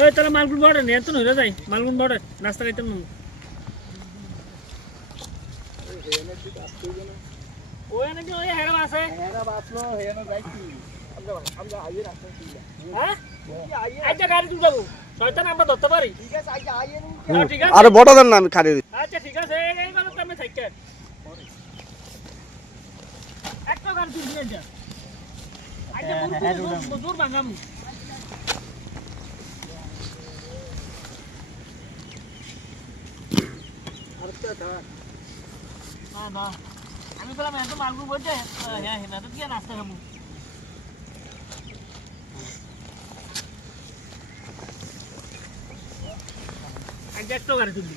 ওই তাহলে মালগুন বড় নিয়ে তো নইরা যাই। মালগুন বড় নাস্তা খাইতাম না। ওই নাকি ওই হেরা আছে? হ্যাঁ? আচ্ছা গাড়ি তুই যাব। শয়তান আমরা ধরতে পারি। হ্যাঁ, ঠিক আছে। আরে বড় দেন না আমি খাড়ি আচ্ছা ঠিক আছে। একটা গাড়ি তুই দিয়ে যা। আচ্ছা ভাঙাম। না না আমি বললাম এত মালগু বলছে হ্যাঁ হ্যাঁ তো কি আর নাস্তা খাবো আজ একটা গাড়ি তুলবি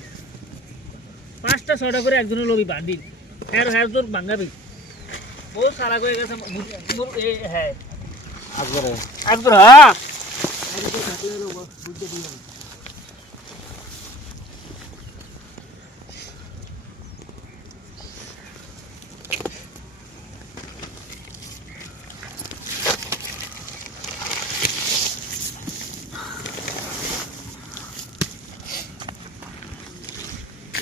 পাঁচটা ছটা করে একজনের লবি বাঁধি হ্যাঁ হ্যাঁ তোর বাঙ্গাবি বহুত সারা করে গেছে মুর- মুর- এ, হ্যাঁ একবার হ্যাঁ